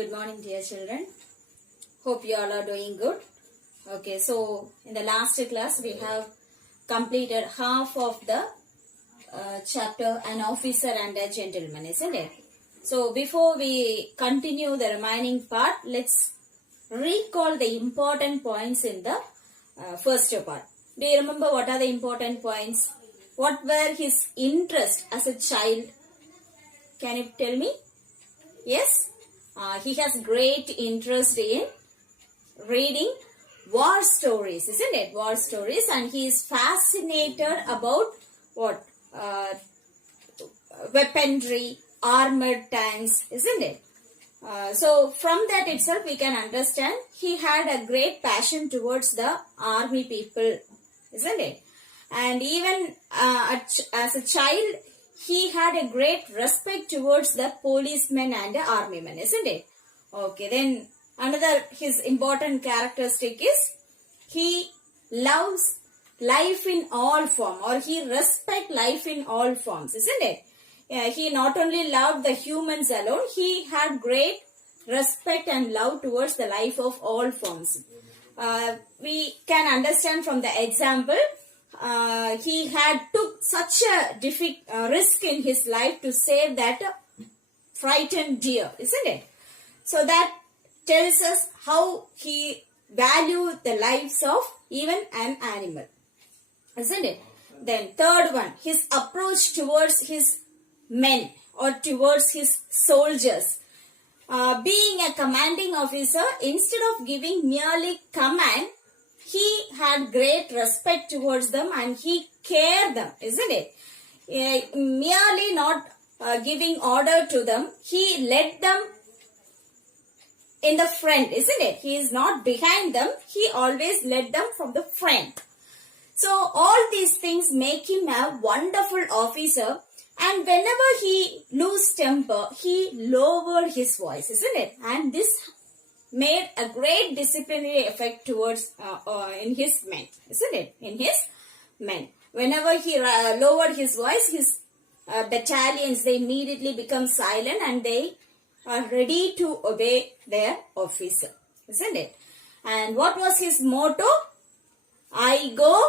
Good morning, dear children. Hope you all are doing good. Okay, so in the last class we have completed half of the chapter An Officer and a Gentleman, isn't it? So before we continue the remaining part, let's recall the important points in the first part. Do you remember what are the important points? What were his interests as a child? Can you tell me? Yes? He has great interest in reading war stories, isn't it? War stories, and he is fascinated about what? Weaponry, armored tanks, isn't it? So from that itself we can understand he had a great passion towards the army people, isn't it? And even as a child, he had a great respect towards the policemen and the army men, isn't it? Okay, then another his important characteristic is he loves life in all form, or he respect life in all forms, isn't it? He not only loved the humans alone, he had great respect and love towards the life of all forms. We can understand from the example, he had took such a risk in his life to save that frightened deer, isn't it? So that tells us how he valued the lives of even an animal, isn't it? Then third one, his approach towards his men or towards his soldiers. Being a commanding officer, instead of giving merely command, he had great respect towards them and he cared them, isn't it? Merely not giving order to them, he led them in the front, isn't it? He is not behind them, he always led them from the front. So all these things make him a wonderful officer, and whenever he lose temper, he lowered his voice, isn't it? And this made a great disciplinary effect towards in his men, isn't it? In his men. Whenever he lowered his voice, his battalions, they immediately become silent and they are ready to obey their officer, isn't it? And what was his motto? I go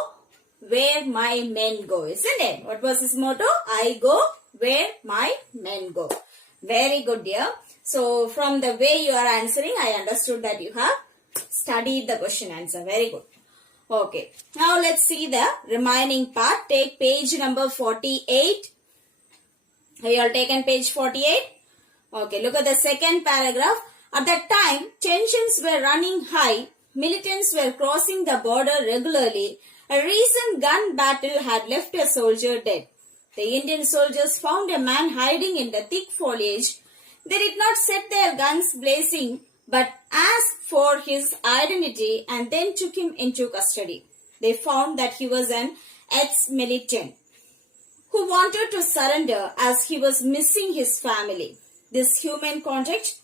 where my men go, isn't it? What was his motto? I go where my men go. Very good, dear. So from the way you are answering, I understood that you have studied the question answer. Very good. Okay. Now let's see the remaining part. Take page number 48. Have you all taken page 48? Okay. Look at the second paragraph. At that time, tensions were running high. Militants were crossing the border regularly. A recent gun battle had left a soldier dead. The Indian soldiers found a man hiding in the thick foliage. They did not set their guns blazing, but asked for his identity and then took him into custody. They found that he was an ex-militant who wanted to surrender as he was missing his family. This human contact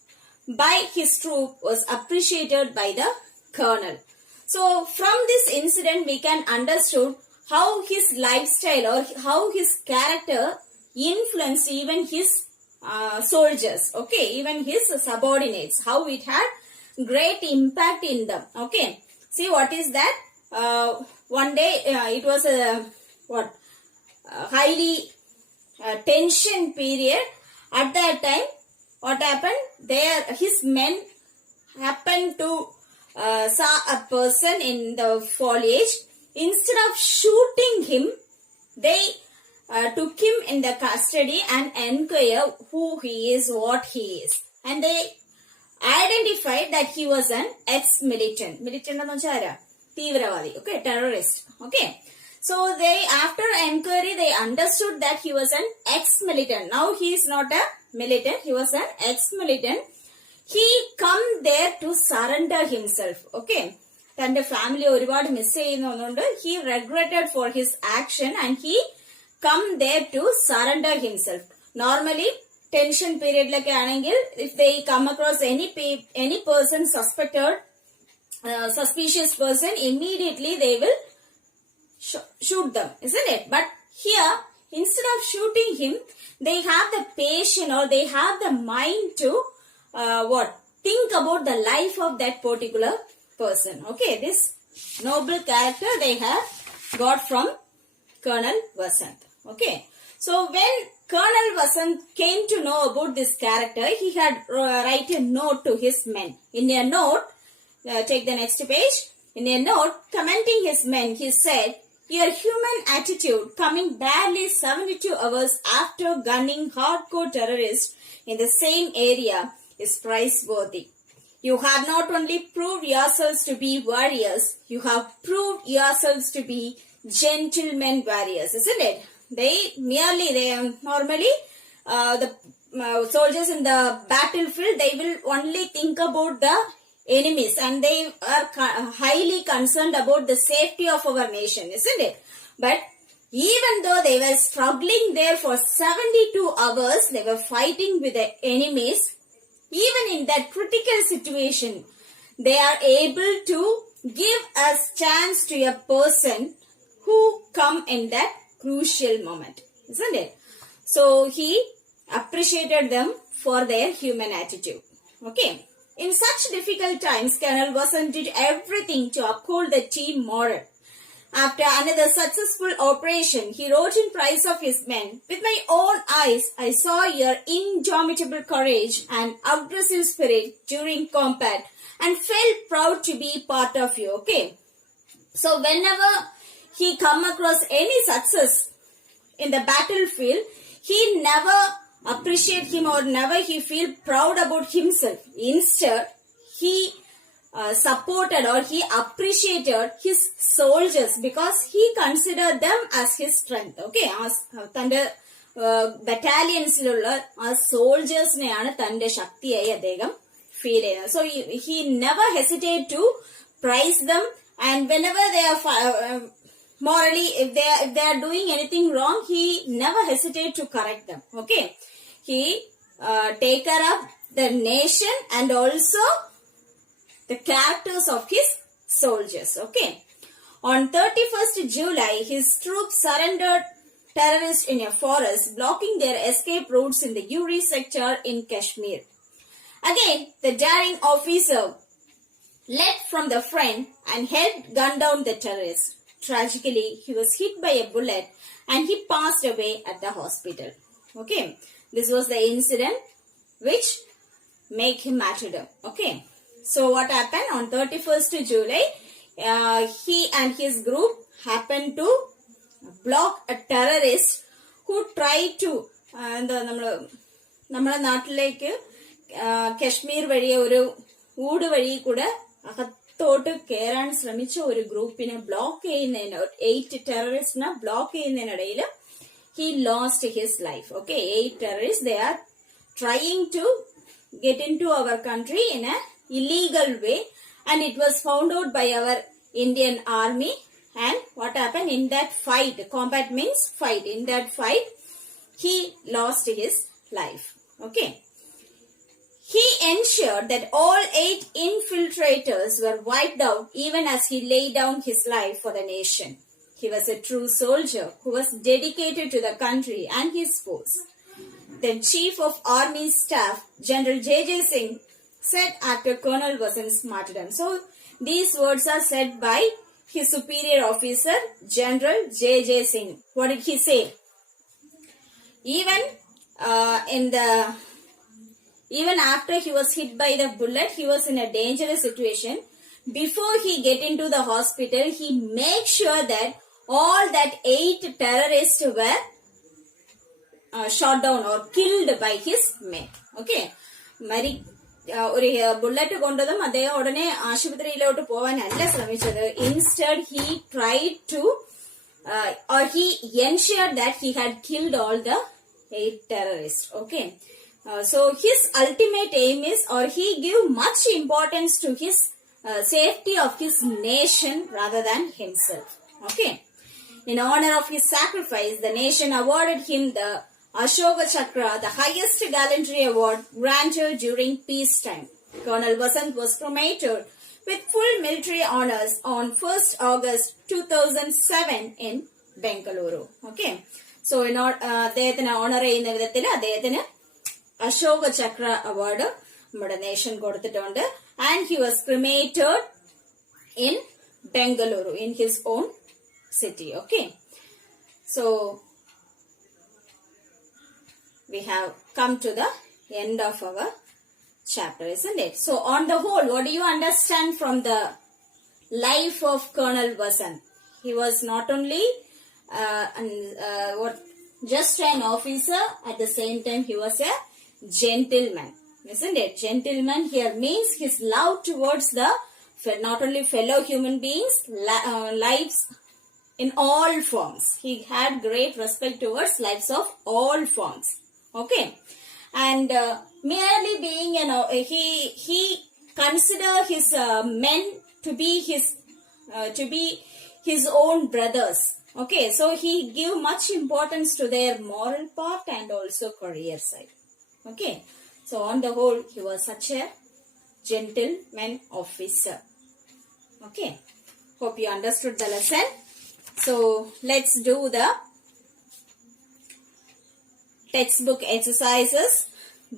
by his troop was appreciated by the colonel. So from this incident we can understand how his lifestyle or how his character influenced even his soldiers, okay, even his subordinates, how it had great impact in them, okay. See what is that? One day it was a highly tension period. At that time, what happened? His men happened to saw a person in the foliage. Instead of shooting him, they took him in the custody and inquired who he is, what he is. And they identified that he was an ex-militant. Militant എന്ന് വെച്ചാൽ ആരാ? തീവ്രവാദി, okay, terrorist, okay. So they, after inquiry, they understood that he was an ex-militant. Now he is not a militant, he was an ex-militant. He come there to surrender himself, okay. തന്റെ family ഒരുപാട് miss ചെയ്യുന്നതുകൊണ്ട് he regretted for his action and he come there to surrender himself. Normally tension period like anengil, if they come across any person suspicious person, immediately they will shoot them, isn't it? But here, instead of shooting him, they have the patience or they have the mind to think about the life of that particular person. Okay, this noble character they have got from Colonel Vasant. Okay, so when Colonel Vasant came to know about this character, he had write a note to his men. In a note, take the next page. In a note commenting his men, he said, "Your human attitude coming barely 72 hours after gunning hardcore terrorists in the same area is praiseworthy. You have not only proved yourselves to be warriors, you have proved yourselves to be gentlemen warriors," isn't it? They normally the soldiers in the battlefield, they will only think about the enemies and they are highly concerned about the safety of our nation, isn't it? But even though they were struggling there for 72 hours, they were fighting with the enemies. Even in that critical situation, they are able to give a chance to a person who come in that crucial moment, isn't it? So he appreciated them for their human attitude. Okay. In such difficult times, Colonel Vasant did everything to uphold the team morale. After another successful operation, he wrote in praise of his men, "With my own eyes, I saw your indomitable courage and aggressive spirit during combat and felt proud to be part of you." Okay. So whenever he come across any success in the battlefield, he never appreciate him or never he feel proud about himself. Instead, he supported or he appreciated his soldiers because he considered them as his strength. Okay, as tande battalionsilulla soldiers neയാണ് തന്റെ ശക്തിയായി അദ്ദേഹം feel ചെയ്യുന്നത്. So he never hesitate to praise them, and whenever they are morally, if they are doing anything wrong, he never hesitate to correct them. Okay, he take care of the nation and also the characters of his soldiers. Okay, on 31st July, his troops surrendered terrorists in a forest, blocking their escape routes in the Uri sector in Kashmir. Again, the daring officer led from the front and helped gun down the terrorists. Tragically, he was hit by a bullet and he passed away at the hospital. Okay, this was the incident which made him martyrdom. Okay, so what happened on 31st July? He and his group happened to block a terrorist who tried to നമ്മുടെ നാട്ടിലേക്ക് കശ്മീർ വഴി ഒരു ഊട് വഴി കൂടെ അകത്തോട്ട് കയറാൻ ശ്രമിച്ച ഒരു ഗ്രൂപ്പിനെ ബ്ലോക്ക് ചെയ്യുന്നതിന് 8 ടെററിസ്റ്റിനെ block ചെയ്യുന്നതിനിടയിൽ he lost his life. Okay, 8 terrorists, they are trying to get into our country in a illegal way, and it was found out by our Indian army. And what happened in that fight? Combat means fight. In that fight, he lost his life. Okay. He ensured that all 8 infiltrators were wiped out even as he laid down his life for the nation. He was a true soldier who was dedicated to the country and his force. The Chief of Army Staff, General J.J. Singh, said after Colonel Vasant's martyrdom. So, these words are said by his superior officer, General J.J. Singh. What did he say? Even after he was hit by the bullet, he was in a dangerous situation. Before he get into the hospital, he made sure that all that 8 terrorists were shot down or killed by his men. Okay, ഒരു bullet കൊണ്ടതും അദ്ദേഹം ഉടനെ ആശുപത്രിയിലോട്ട് പോവാനല്ല ശ്രമിച്ചത്. Instead, he tried to or he ensured that he had killed all the 8 terrorists. Okay, so his ultimate aim is, or he gave much importance to his safety of his nation rather than himself. Okay, in honor of his sacrifice, the nation awarded him the Ashoka Chakra, the highest gallantry award granted during peacetime. Colonel Vasant was cremated with full military honors on 1st August 2007 in Bengaluru. Okay, so in അദ്ദേഹത്തിന് owner ചെയ്യുന്ന വിധത്തിൽ അദ്ദേഹത്തിന് അശോക ചക്ര award നമ്മുടെ nation കൊടുത്തിട്ടുണ്ട്. And he was cremated in Bengaluru, in his own city. Okay. So, we have come to the end of our chapter, isn't it? So, on the whole, what do you understand from the life of Colonel Vasant? He was not only just an officer, at the same time he was a gentleman, isn't it? Gentleman here means his love towards the not only fellow human beings, lives in all forms. He had great respect towards lives of all forms. Okay. And merely being, he consider his men to be his own brothers. Okay, so he give much importance to their moral part and also career side. Okay, so on the whole, he was such a gentleman officer. Okay, hope you understood the lesson. So let's do the textbook exercises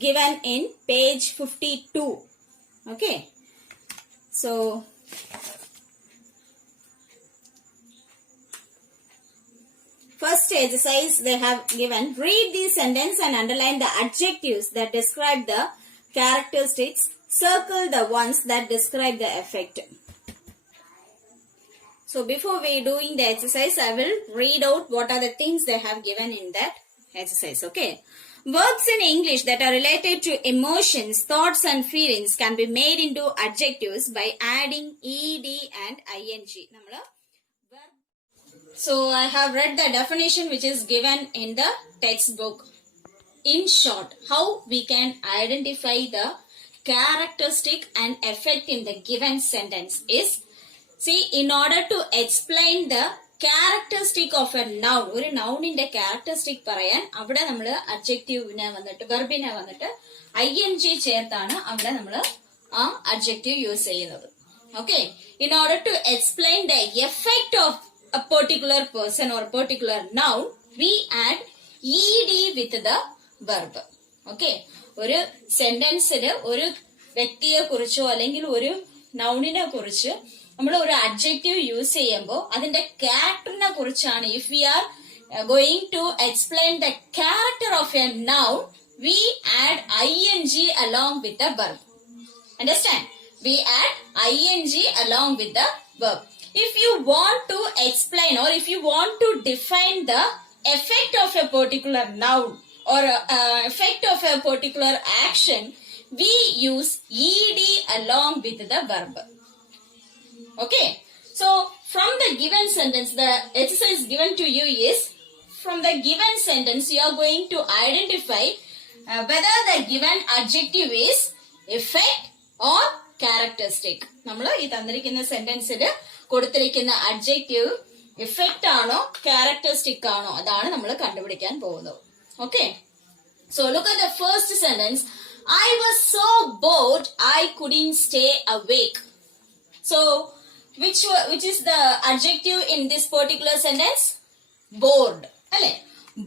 given in page 52. Okay, so first exercise they have given, read the sentence and underline the adjectives that describe the characteristics, circle the ones that describe the effect. So before we doing the exercise, I will read out what are the things they have given in that exercise. Okay. Verbs in English that are related to emotions, thoughts and feelings can be made into adjectives by adding ed and ing. So I have read the definition which is given in the textbook. In short, how we can identify the characteristic and effect in the given sentence is, see, in order to explain the characteristic of a noun, ഒരു നൗണിന്റെ characteristic പറയാൻ അവിടെ നമ്മൾ അഡ്ജക്റ്റീവിനെ വന്നിട്ട് വെർബിനെ വന്നിട്ട് ing ചേർത്താണ് അവിടെ നമ്മൾ ആ അഡ്ജക്റ്റീവ് യൂസ് ചെയ്യുന്നത്. Okay, in order to explain the effect of a particular person or particular noun, we add ed with the verb. Okay, ഒരു സെന്റൻസില് ഒരു വ്യക്തിയെ കുറിച്ചോ അല്ലെങ്കിൽ ഒരു നൗണിനെ കുറിച്ച് നമ്മൾ ഒരു അഡ്ജക്റ്റീവ് യൂസ് ചെയ്യുമ്പോൾ അതിന്റെ ക്യാരക്ടറിനെ കുറിച്ചാണ്. If we are going to explain the character of a noun, we add ing along with the verb. Understand? We add ing along with the verb. If you want to explain or if you want to define the effect of a particular noun or effect of a particular action, we use ed along with the verb. Okay, so from the given sentence, the exercise given to you is, from the given sentence you are going to identify whether the given adjective is effect or characteristic. നമ്മൾ ഈ തന്നിരിക്കുന്ന സെന്റൻസിൽ കൊടുത്തിരിക്കുന്ന adjective effect ആണോ characteristic ആണോ അതാണ് നമ്മൾ കണ്ടുപിടിക്കാൻ പോകുന്നത്. Okay, so look at the first sentence. I was so bored I couldn't stay awake. So which is the adjective in this particular sentence? Bored. അല്ലെ,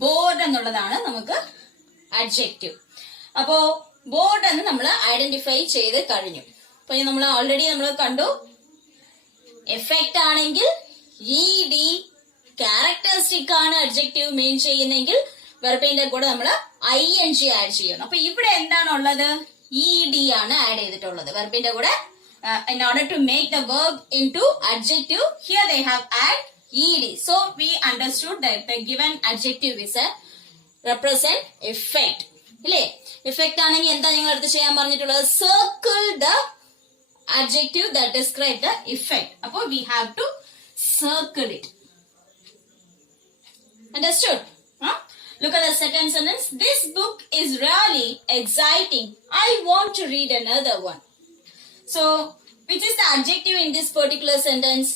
bored എന്നുള്ളതാണ് നമുക്ക് adjective. അപ്പോ bored എന്ന് നമ്മൾ ഐഡന്റിഫൈ ചെയ്ത് കഴിഞ്ഞു. അപ്പൊ നമ്മൾ ഓൾറെഡി നമ്മൾ കണ്ടു, എഫക്റ്റ് ആണെങ്കിൽ ed, ക്യാരക്ടറിസ്റ്റിക് ആണ് അഡ്ജക്റ്റീവ് മെയിൻ ചെയ്യുന്നെങ്കിൽ വെർബിന്റെ കൂടെ നമ്മൾ ing ആഡ് ചെയ്യണം. അപ്പൊ ഇവിടെ എന്താണുള്ളത്? ed ആണ് ആഡ് ചെയ്തിട്ടുള്ളത് വെർബിന്റെ കൂടെ. In order to make the verb into adjective, here they have add ed. So we understood that the given adjective is a represent effect. ഇല്ലേ, effect ആണെങ്കിൽ എന്താ നിങ്ങൾ അടുത്ത് ചെയ്യാൻ പറഞ്ഞിട്ടുള്ളത്? Circle the adjective that describe the effect. Appo we have to circle it. Understood? Look at the second sentence. This book is really exciting. I want to read another one. So which is the adjective in this particular sentence?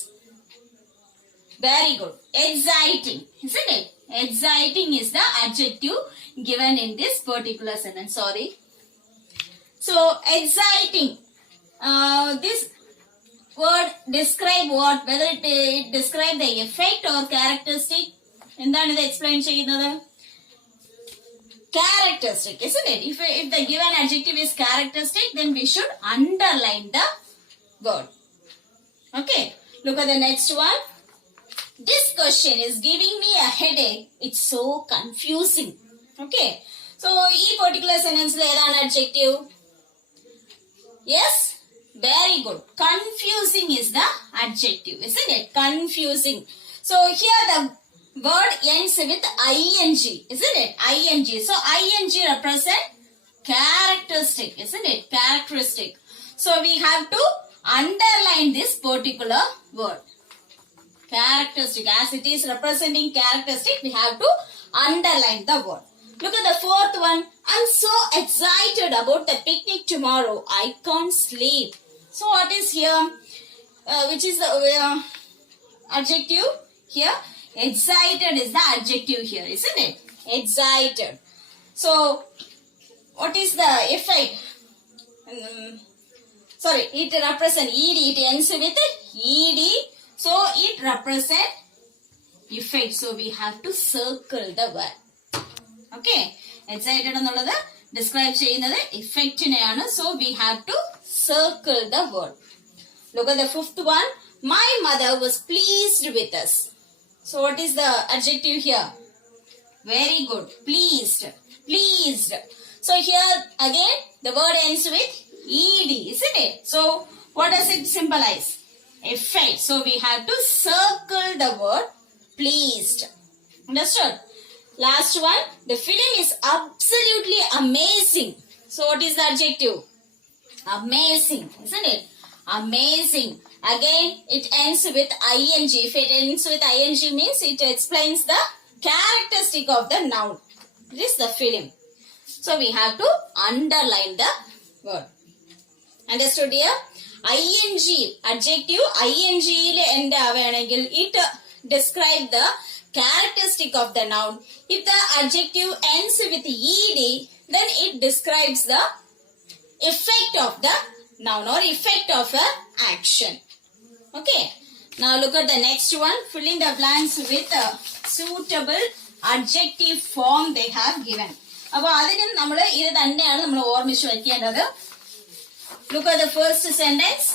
Very good. Exciting, isn't it? Exciting is the adjective given in this particular sentence. Sorry. So exciting. This word describe what? Whether it describe the effect or characteristic. എന്താണ് ഇത് explain ചെയ്യുന്നത്? characteristic, isn't it? If the given adjective is characteristic, then we should underline the word. Okay, look at the next one. This question is giving me a headache. It's so confusing. Okay, so this particular sentence is an adjective. Yes, very good. Confusing is the adjective, isn't it? Confusing. So here the word ends with ing, isn't it? Ing. So ing represent characteristic, isn't it? Characteristic. So we have to underline this particular word. Characteristic. As it is representing characteristic, we have to underline the word. Look at the fourth one. I'm so excited about the picnic tomorrow. I can't sleep. So what is here? Which is the adjective here? Excited is the adjective here, isn't it? Excited. So what is the effect? Sorry, it represents ed. It ends with ed. So it represents effect. So we have to circle the word. Okay, excited എന്നുള്ളത് describe ചെയ്യുന്നത് effectനെയാണ്. So we have to circle the word. Look at the fifth one. My mother was pleased with us. So what is the adjective here? Very good. Pleased. Pleased. So here again the word ends with ed, isn't it? So what does it symbolize? Effect. So we have to circle the word pleased. Understood? Last one. The film is absolutely amazing. So what is the adjective? Amazing, isn't it? Amazing. Again, it ends with ing. If it ends with ing means it explains the characteristic of the noun. It is the film. So we have to underline the word. Understood here? ing, adjective ing il end avanengil it describe the characteristic of the noun. If the adjective ends with ed, then it describes the effect of the noun or effect of a action. Okay. Now look at the next one. Filling the blanks with a suitable adjective form they have given. അപ്പോൾ അതിനും നമ്മൾ ഇത് തന്നെയാണ് നമ്മൾ ഓർമ്മിച്ച് വയ്ക്കേണ്ടത്. Look at the first sentence.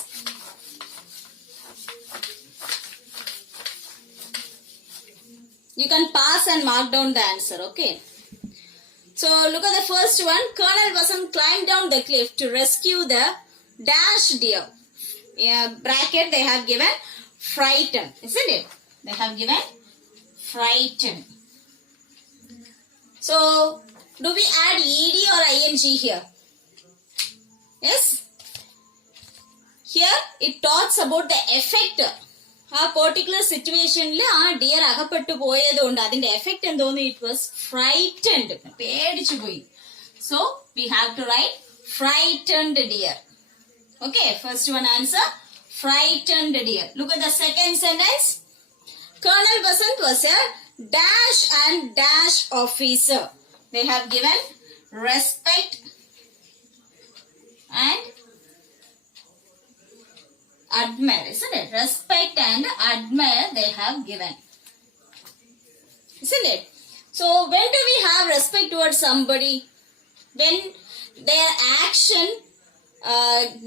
You can pass and mark down the answer, okay? So look at the first one. Colonel Vasant climbed down the cliff to rescue the dash deer. Bracket they have given frightened, isn't it? They have given frightened. So do we add ed or ing here? Yes. Here it talks about the effect. ആ particular സിറ്റുവേഷനിൽ ആ dear അകപ്പെട്ടു പോയതുകൊണ്ട് അതിന്റെ effect എന്തോന്നു? It was frightened, പേടിച്ചു പോയി. So we have to write frightened deer. Okay, first one answer frightened deer. Look at the second sentence. Colonel Vasant was a dash and dash officer. They have given respect and admire, isn't it? Respect and admire they have given, isn't it? So when do we have respect towards somebody? When their action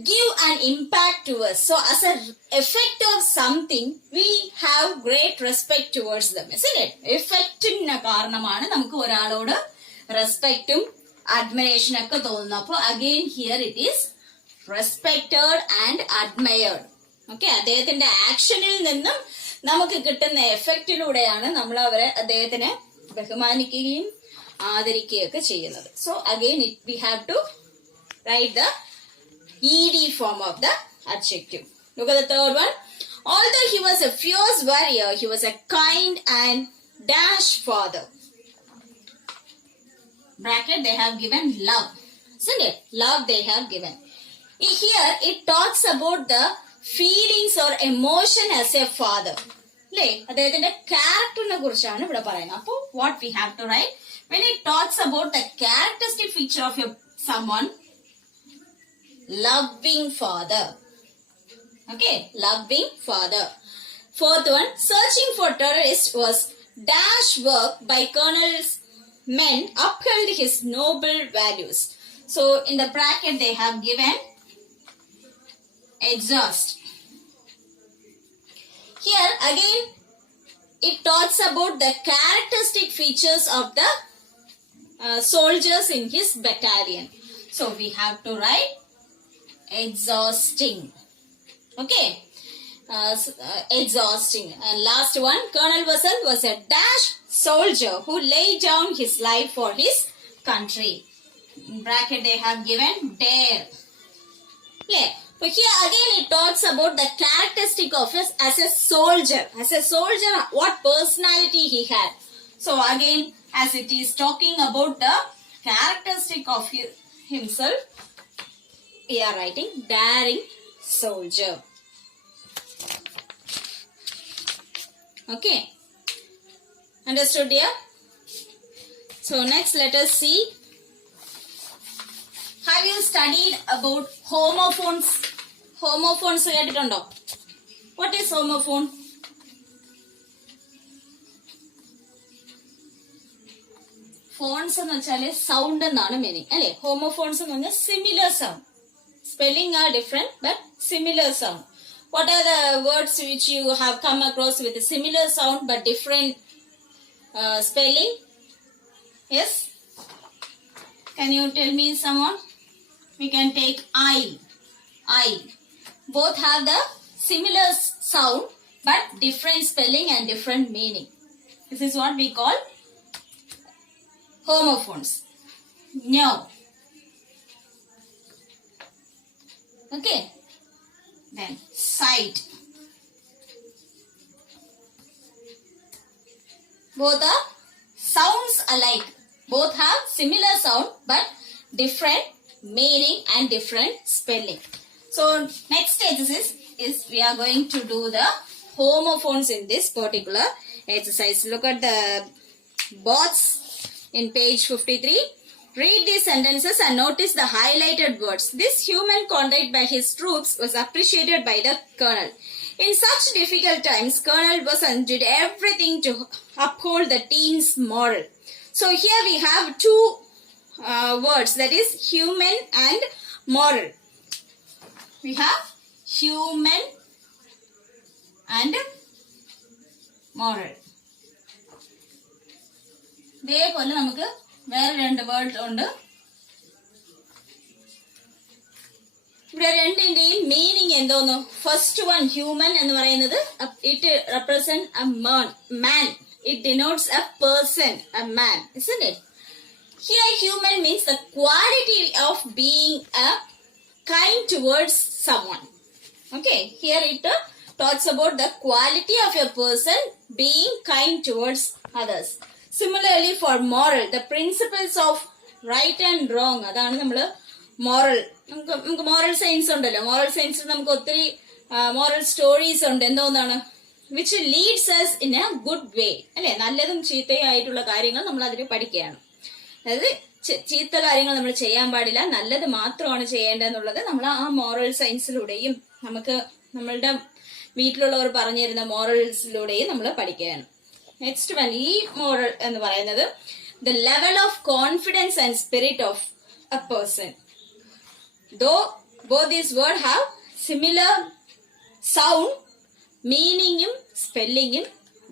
give an impact to us. So as an effect of something, we have great respect towards them, isn't it? Effectine കാരണമാണ് നമുക്ക് ഒരാളോട് റെസ്പെക്റ്റും admiration ഒക്കെ തോന്നുന്നു. അപ്പോൾ again here it is respected and admired. Okay, അദ്ദേഹത്തിന്റെ ആക്ഷനിൽ നിന്നും നമുക്ക് കിട്ടുന്ന എഫക്റ്റിലൂടെയാണ് നമ്മൾ അദ്ദേഹത്തിനെ ബഹുമാനിക്കുകയും ആദരിക്കുകയും ഒക്കെ ചെയ്യുന്നത്. So again we have to write the ed form of the adjective. Look at the third one. Although he was a fierce warrior, he was a kind and dash father. Bracket they have given love, isn't it? Love they have given. Here it talks about the feelings or emotion as a father. അല്ലേ, അദ്ദേഹത്തിന്റെ ക്യാരക്ടറിനെ കുറിച്ചാണ് ഇവിടെ പറയുന്നത്. അപ്പോൾ what we have to write when it talks about the characteristic feature of someone, loving father. Okay, loving father. Fourth one, searching for terrorists was dash work by Colonel men upheld his noble values. So in the bracket they have given exhaust. Here again it talks about the characteristic features of the soldiers in his battalion. So we have to write exhausting. Okay. Exhausting. And last one, Colonel Vasant was a dash soldier who laid down his life for his country. In bracket they have given dare. Yeah. But here again it talks about the characteristic of us as a soldier. As a soldier, what personality he had. So again, as it is talking about the characteristic of himself, we are writing daring soldier. Okay. Understood, dear? So next let us see. Have you studied about homophones? Homophones കേട്ടിട്ടുണ്ടോ? What is homophone? Phones എന്ന് വെച്ചാല് sound എന്നാണ് meaning. അല്ലേ? Homophones എന്ന് പറഞ്ഞാൽ similar sound. Spelling are different but similar sound. What are the words which you have come across with a similar sound but different spelling? Yes? Can you tell me someone? We can take I. Both have the similar sound but different spelling and different meaning. This is what we call homophones. No. Okay. Then sight. Both are sounds alike. Both have similar sound but different meaning and different spelling. So next stage is we are going to do the homophones in this particular exercise. Look at the box in page 53. Read these sentences and notice the highlighted words. This human conduct by his troops was appreciated by the colonel. In such difficult times, Colonel Vasant did everything to uphold the team's moral. So here we have two words, that is human and moral. We have human and moral. ഇതേപോലെ നമുക്ക് വേറെ രണ്ട് word ഉണ്ട്. ഇവിടെ രണ്ടിന്റെയും meaning എന്തോന്നു? First one human എന്ന് പറയുന്നത് it represent A man. It denotes a person, a man, isn't it? Here human means the quality of being kind towards someone. Okay, here it talks about the quality of a person being kind towards others. Similarly for moral, the principles of right and wrong, അതാണ് നമ്മള് moral. നമുക്ക് moral science ഉണ്ടല്ലോ. moral science നമുക്ക് ഒത്തിരി moral stories ഉണ്ട്. എന്തോന്നാണ്? which leads us in a good way. അല്ലെ? നല്ലതും ചീത്തയും ആയിട്ടുള്ള കാര്യങ്ങൾ നമ്മൾ അതിൽ പഠിക്കുകയാണ്. അതായത് ചീത്ത കാര്യങ്ങൾ നമ്മൾ ചെയ്യാൻ പാടില്ല, നല്ലത് മാത്രമാണ് ചെയ്യേണ്ടതെന്നുള്ളത് നമ്മൾ ആ മോറൽ സയൻസിലൂടെയും നമുക്ക് നമ്മളുടെ വീട്ടിലുള്ളവർ പറഞ്ഞു തരുന്ന മോറൽസിലൂടെയും നമ്മൾ പഠിക്കുകയാണ്. നെക്സ്റ്റ് വൺ, ഈ മോറൽ എന്ന് പറയുന്നത് the level of confidence and spirit of a person. Though both these word have similar sound, മീനിങ്ങും സ്പെല്ലിങ്ങും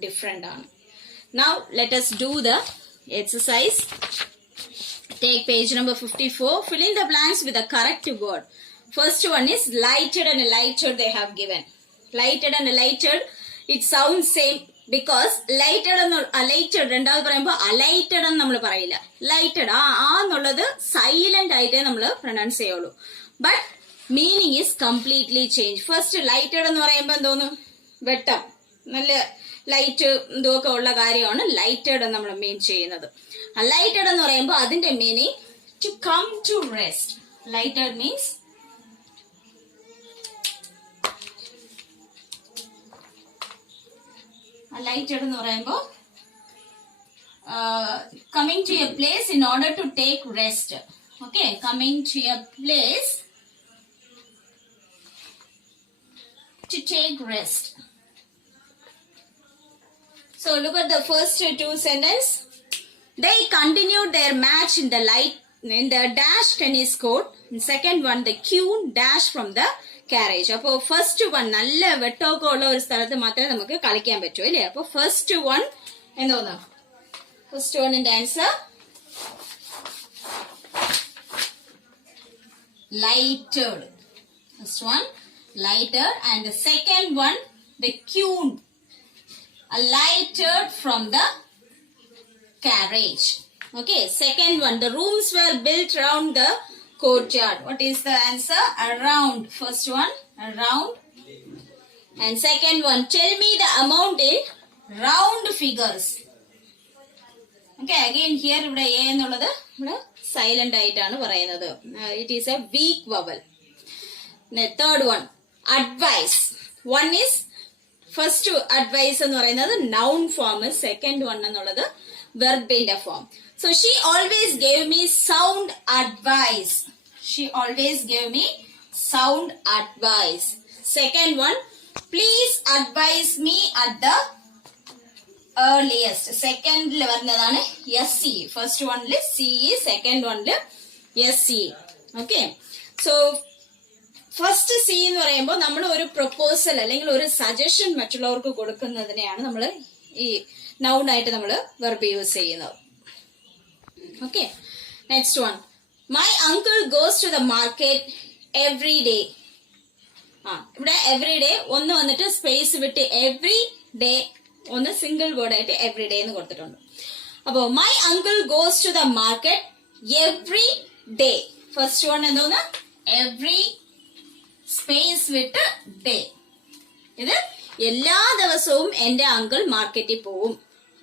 ഡിഫറെന്റ് ആണ്. Now let us do the exercise. Take page number 54. Fill in the blanks with the correct word. First one is lighted and lighted they have given. Lighted and lighted, it sounds same because lighted and alighted രണ്ടാമത് പറയുമ്പോൾ alighted എന്ന് നമ്മൾ പറയില്ല. lighted ആ എന്നുള്ളത് silent ആയിട്ടേ നമ്മൾ pronounce ചെയ്യുള്ളൂ. But meaning is completely change. First lighted എന്ന് പറയുമ്പോൾ എന്തോന്നു? വെട്ടം, നല്ല ലൈറ്റ് ഇതൊക്കെ ഉള്ള കാര്യമാണ് ലൈറ്റഡ് എന്ന് നമ്മൾ മീൻ ചെയ്യുന്നത്. ലൈറ്റഡ് എന്ന് പറയുമ്പോൾ അതിന്റെ meaning to come to rest. Lighted means lighted എന്ന് പറയുമ്പോൾ coming to a place in order to take rest. Okay, coming to a place to take rest. So look at the first two sentences. They continued their match in the dash tennis court. Second one, the queen dash from the carriage. അപ്പൊ first one നല്ല വെട്ടമൊക്കെ ഉള്ള ഒരു സ്ഥലത്ത് മാത്രമേ നമുക്ക് കളിക്കാൻ പറ്റൂ അല്ലേ. അപ്പൊ ഫസ്റ്റ് വൺ എന്തോന്ന്, ഫസ്റ്റ് വണ്ണിന്റെ answer lighted. First one lighted, and the second one the queen alighted from the carriage. Okay, second one, the rooms were built around the courtyard. What is the answer? Around. First one around, and second one, tell me the amount in round figures. Okay, again here ഇവിടെ a എന്നുള്ളത് ഇവിടെ silent ആയിട്ടാണ് പറയുന്നത്. It is a weak vowel. The third one, advice. One is first advice എന്ന് പറയുന്നത് noun form, second one എന്നുള്ളത് verb in the form. So she always gave me sound advice. She always gave me sound advice. Second one, please advise me at the earliest. Second varnadana SC. First one le CE, second one le SC. Okay. So first C എന്ന് പറയുമ്പോൾ നമ്മൾ ഒരു proposal അല്ലെങ്കിൽ ഒരു suggestion മറ്റുള്ളവർക്ക് കൊടുക്കുന്നതിനെയാണ് നമ്മൾ ഈ noun ആയിട്ട് നമ്മൾ വെർബ് യൂസ് ചെയ്യുന്നത്. Okay, next one, my uncle goes to the market every day. ഇവിടെ എവറി ഡേ ഒന്ന് വന്നിട്ട് സ്പേസ് വിട്ട് എവറി ഡേ ഒന്ന് സിംഗിൾ വേർഡ് ആയിട്ട് എവറി ഡേ എന്ന് കൊടുത്തിട്ടുണ്ട്. അപ്പോ my uncle goes to the market every day. First one എന്തോന്ന്, എവറി സ്പേസ് വിട്ട് ഡേ. ഇത് എല്ലാ ദിവസവും എന്റെ അങ്കിൾ മാർക്കറ്റിൽ പോവും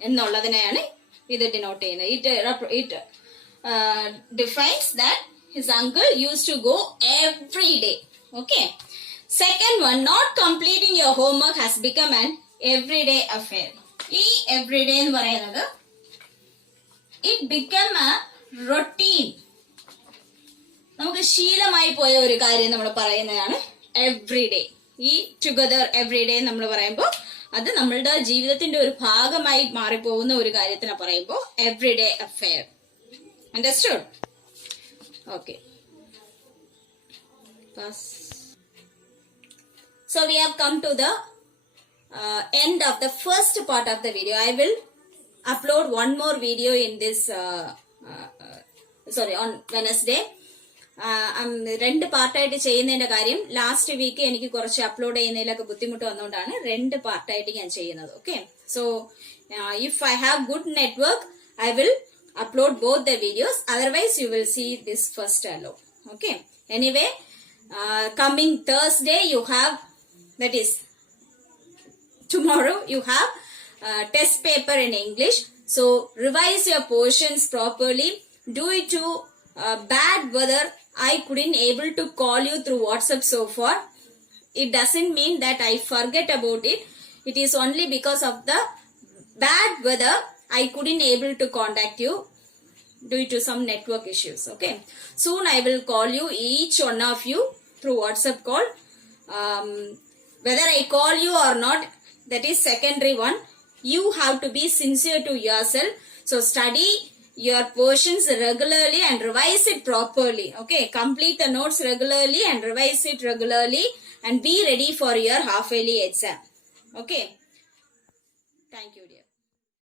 എന്നുള്ളതിനെയാണ് ഇത് ഡിനോട്ട് ചെയ്യുന്നത്. It defines that his uncle use to go every day. Okay, second one, not completing your homework has become an everyday affair. ഈ എവറിഡേ എന്ന് പറയുന്നത് ഇറ്റ് ബിക്കം എ റൊട്ടീൻ, നമുക്ക് ശീലമായി പോയ ഒരു കാര്യം നമ്മൾ പറയുന്നതാണ് എവറിഡേ. ഈ ടുഗദർ എവറിഡേ നമ്മൾ പറയുമ്പോൾ അത് നമ്മളുടെ ജീവിതത്തിന്റെ ഒരു ഭാഗമായി മാറിപ്പോകുന്ന ഒരു കാര്യത്തിനെ പറയുമ്പോൾ everyday affair. Understood? Okay, so we have come to the end of the first part of the video. I will upload one more video in this on Wednesday. രണ്ട് പാർട്ടായിട്ട് ചെയ്യുന്നതിന്റെ കാര്യം, ലാസ്റ്റ് വീക്ക് എനിക്ക് കുറച്ച് അപ്ലോഡ് ചെയ്യുന്നതിലൊക്കെ ബുദ്ധിമുട്ട് വന്നുകൊണ്ടാണ് രണ്ട് പാർട്ടായിട്ട് ഞാൻ ചെയ്യുന്നത്. Okay, so if I have good network I will upload both the videos, otherwise you will see this first alone. Okay, anyway, coming Thursday you have, that is tomorrow, you have test paper in English. So revise your portions properly. Do it to bad weather. I couldn't able to call you through WhatsApp so far. It doesn't mean that I forget about it. It is only because of the bad weather I couldn't able to contact you due to some network issues. Okay, soon I will call you, each one of you, through WhatsApp call. Whether I call you or not, that is secondary one. You have to be sincere to yourself. So study your portions regularly and revise it properly. Okay, complete the notes regularly and revise it regularly and be ready for your half-yearly exam. Okay, thank you dear.